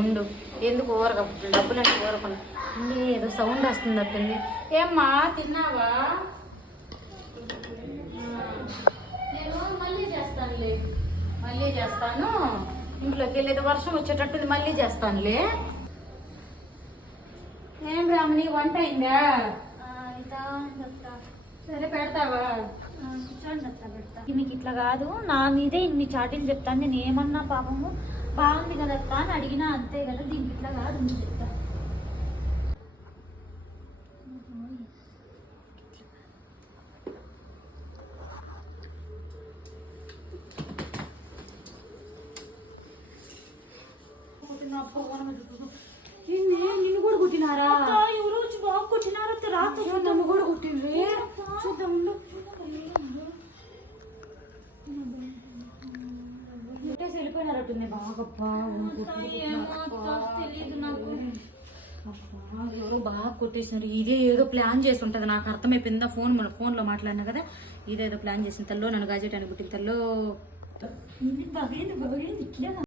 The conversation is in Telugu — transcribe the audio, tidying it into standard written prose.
ఉండు, ఎందుకు ఊరక డబ్బులంటే ఊరకుండా ఏదో సౌండ్ వస్తుంది తప్పింది. ఏమ్మా తిన్నావా? నేను మళ్ళీ చేస్తానులే, మళ్ళీ చేస్తాను. ఇంట్లోకి వెళ్ళేది వర్షం వచ్చేటట్టుంది, మళ్ళీ చేస్తానులే. ఏం రామని వంట అయిందా? సరే పెడతావా? మీకు ఇట్లా కాదు, నా మీదే ఇన్ని చాటీలు చెప్తాను. నేను ఏమన్నా పాపము బాగుంది కదా అక్క అని అడిగినా అంతే కదా. దీనికి ఇట్లా కాదు, నువ్వు చెప్తా. నిన్ను కూడా కుట్టినారా? ఎవరు వచ్చి బాగా కొట్టినారో రాత్రి. నన్ను కూడా కుట్టిండ్రి. చూద్దాం. వెళ్ళిపోయినారట్టుంది బాగా. తెలియదు నాకు. ఎవరో బాగా కొట్టేసినారు. ఇదే ఏదో ప్లాన్ చేసి ఉంటుంది, నాకు అర్థమైపోయిందా. ఫోన్లో మాట్లాడినా కదా, ఇదేదో ప్లాన్ చేసిన తల్లో నన్ను గాజెట్ అని పుట్టిన తల్లో బాగా ఇట్లా